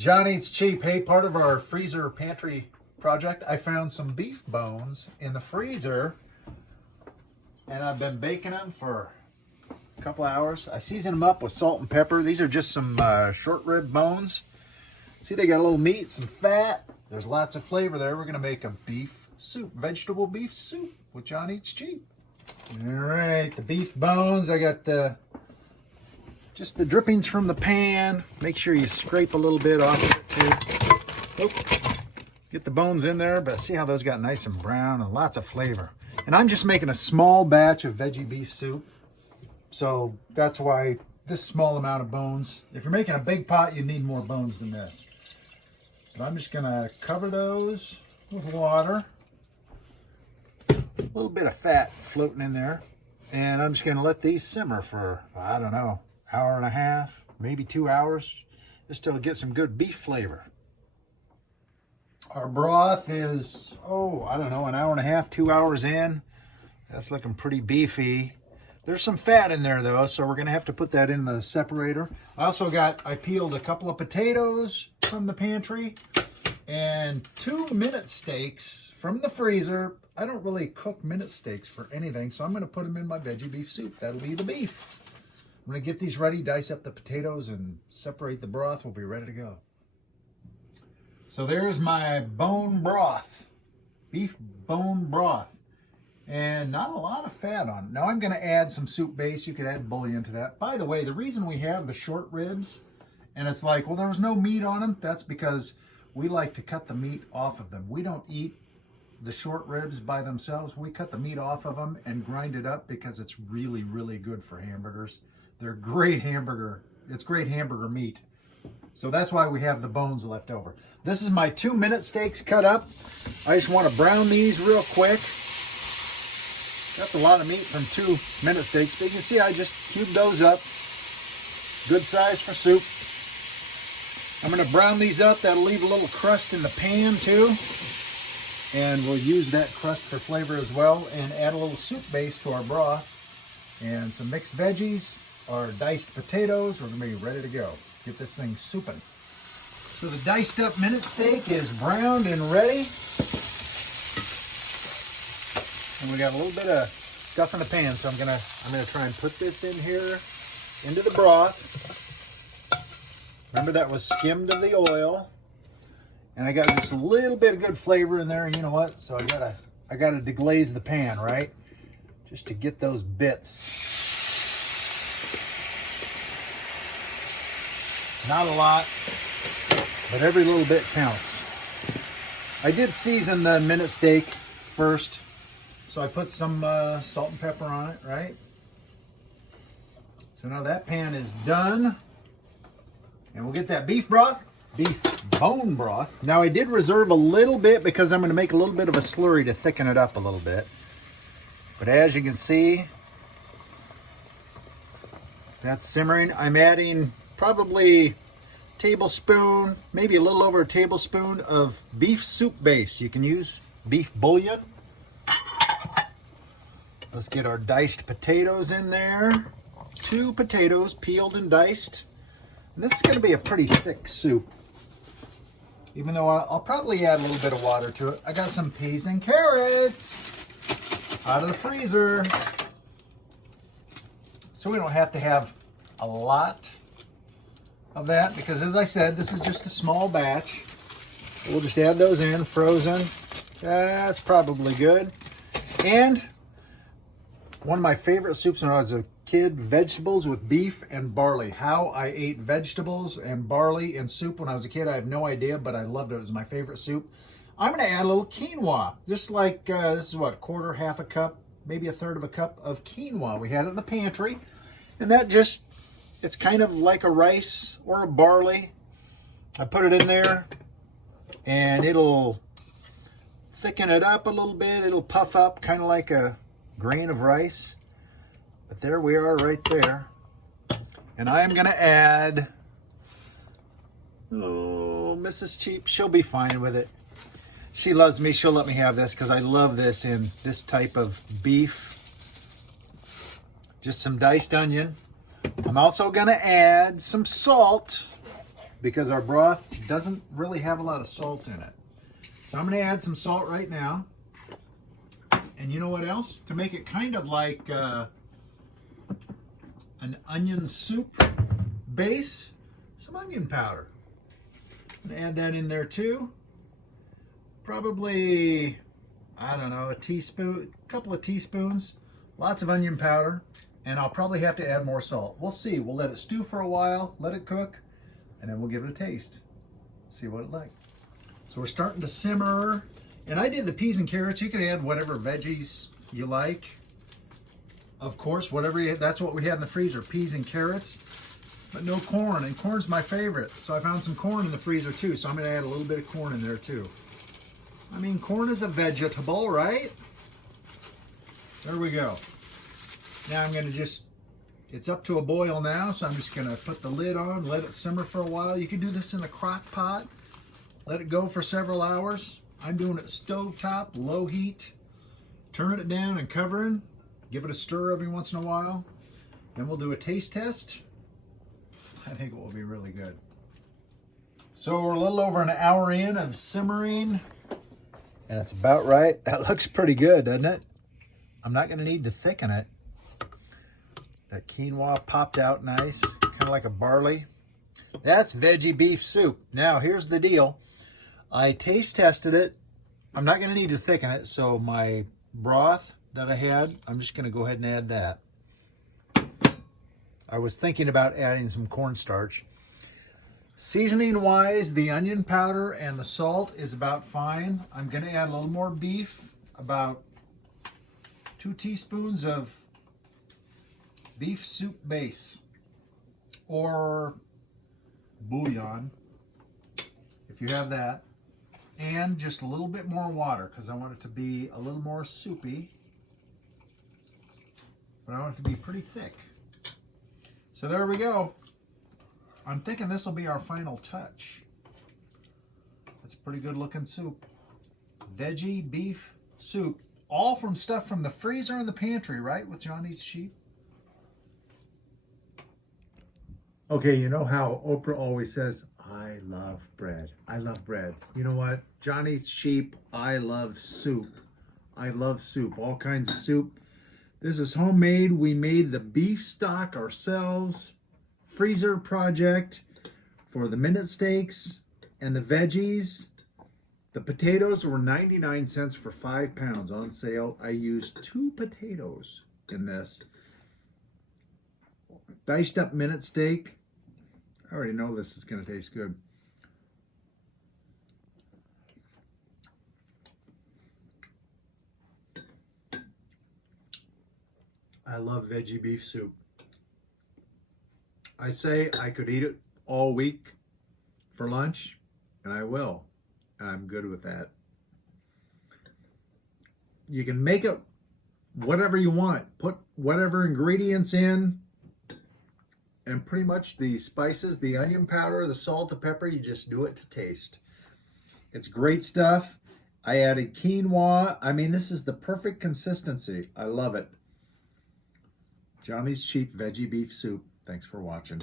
John Eats Cheap. Hey, part of our freezer pantry project, I found some beef bones in the freezer, and I've been baking them for a couple hours. I season them up with salt and pepper. These are just some short rib bones. See, they got a little meat, some fat. There's lots of flavor there. We're gonna make a beef soup, vegetable beef soup with John Eats Cheap. All right, the beef bones. I got just the drippings from the pan. Make sure you scrape a little bit off of it too. Oop. Get the bones in there, but see how those got nice and brown and lots of flavor. And I'm just making a small batch of veggie beef soup. So that's why this small amount of bones. If you're making a big pot, you need more bones than this. But I'm just gonna cover those with water. A little bit of fat floating in there. And I'm just gonna let these simmer for, I don't know, hour and a half, maybe 2 hours, just till it gets some good beef flavor. Our broth is, I don't know, an hour and a half, 2 hours in. That's looking pretty beefy. There's some fat in there though, so we're gonna have to put that in the separator. I peeled a couple of potatoes from the pantry and 2 minute steaks from the freezer. I don't really cook minute steaks for anything, so I'm gonna put them in my veggie beef soup. That'll be the beef. I'm gonna get these ready, dice up the potatoes and separate the broth. We'll be ready to go. So there's my bone broth, beef bone broth, and not a lot of fat on it. Now I'm gonna add some soup base. You could add bouillon to that. By the way, the reason we have the short ribs, and it's like, well, there was no meat on them, that's because we like to cut the meat off of them. We don't eat the short ribs by themselves. We cut the meat off of them and grind it up because it's really, really good for hamburgers. They're great hamburger. It's great hamburger meat. So that's why we have the bones left over. This is my 2 minute steaks cut up. I just want to brown these real quick. That's a lot of meat from 2 minute steaks, but you can see I just cubed those up. Good size for soup. I'm going to brown these up. That'll leave a little crust in the pan too. And we'll use that crust for flavor as well, and add a little soup base to our broth and some mixed veggies, our diced potatoes. We're going to be ready to go. Get this thing souping. So the diced up minute steak is browned and ready. And we got a little bit of stuff in the pan, so I'm gonna try and put this in here into the broth. Remember, that was skimmed of the oil. And I got just a little bit of good flavor in there. You know what? So I gotta deglaze the pan, right? Just to get those bits. Not a lot, but every little bit counts. I did season the minute steak first, so I put some salt and pepper on it, right? So now that pan is done, and we'll get that beef broth, beef bone broth. Now I did reserve a little bit because I'm going to make a little bit of a slurry to thicken it up a little bit. But as you can see, that's simmering. I'm adding probably tablespoon, maybe a little over a tablespoon of beef soup base. You can use beef bouillon. Let's get our diced potatoes in there. 2 potatoes peeled and diced. And this is going to be a pretty thick soup, even though I'll probably add a little bit of water to it. I got some peas and carrots out of the freezer, so we don't have to have a lot of that, because as I said, this is just a small batch. We'll just add those in, frozen. That's probably good. And one of my favorite soups when I was a kid, vegetables with beef and barley. How I ate vegetables and barley in soup when I was a kid, I have no idea, but I loved it. It was my favorite soup. I'm gonna add a little quinoa, just like, this is what, quarter, half a cup, maybe a third of a cup of quinoa. We had it in the pantry, and that just, it's kind of like a rice or a barley. I put it in there, and it'll thicken it up a little bit. It'll puff up, kind of like a grain of rice. But there we are right there. And I am gonna add, Mrs. Cheap, she'll be fine with it. She loves me, she'll let me have this because I love this in this type of beef. Just some diced onion. I'm also gonna add some salt. because our broth doesn't really have a lot of salt in it. So I'm going to add some salt right now. And you know what else? To make it kind of like an onion soup base, some onion powder. I'm going to add that in there too. Probably, I don't know, a teaspoon, a couple of teaspoons, lots of onion powder, and I'll probably have to add more salt. We'll see. We'll let it stew for a while, let it cook, and then we'll give it a taste. See what it's like. So we're starting to simmer. And I did the peas and carrots. You can add whatever veggies you like. Of course, whatever that's what we had in the freezer, peas and carrots, but no corn. And corn's my favorite. So I found some corn in the freezer too. So I'm going to add a little bit of corn in there too. I mean, corn is a vegetable, right? There we go. Now I'm going to it's up to a boil now. So I'm just going to put the lid on, let it simmer for a while. You can do this in a crock pot. Let it go for several hours. I'm doing it stovetop, low heat, turning it down and covering. Give it a stir every once in a while. Then we'll do a taste test. I think it will be really good. So we're a little over an hour in of simmering, and it's about right. That looks pretty good, doesn't it? I'm not going to need to thicken it. That quinoa popped out nice, kind of like a barley. That's veggie beef soup. Now here's the deal. I taste tested it. I'm not going to need to thicken it, so my broth that I had, I'm just going to go ahead and add that. I was thinking about adding some cornstarch. Seasoning wise, the onion powder and the salt is about fine. I'm going to add a little more beef, about 2 teaspoons of beef soup base or bouillon, if you have that. And just a little bit more water because I want it to be a little more soupy. But I want it to be pretty thick. So there we go. I'm thinking this will be our final touch. It's a pretty good looking soup. Veggie beef soup. All from stuff from the freezer and the pantry, right? With Johnny's sheep. Okay, you know how Oprah always says, I love bread. I love bread. You know what? Johnny's sheep, I love soup. I love soup, all kinds of soup. This is homemade. We made the beef stock ourselves. Freezer project for the minute steaks and the veggies. The potatoes were 99 cents for 5 pounds on sale. I used 2 potatoes in this. Diced up minute steak. I already know this is going to taste good. I love veggie beef soup. I say I could eat it all week for lunch, and I will. And I'm good with that. You can make it whatever you want. Put whatever ingredients in. And pretty much the spices, the onion powder, the salt, the pepper, you just do it to taste. It's great stuff. I added quinoa. I mean, this is the perfect consistency. I love it. Johnny's Cheap Veggie Beef Soup. Thanks for watching.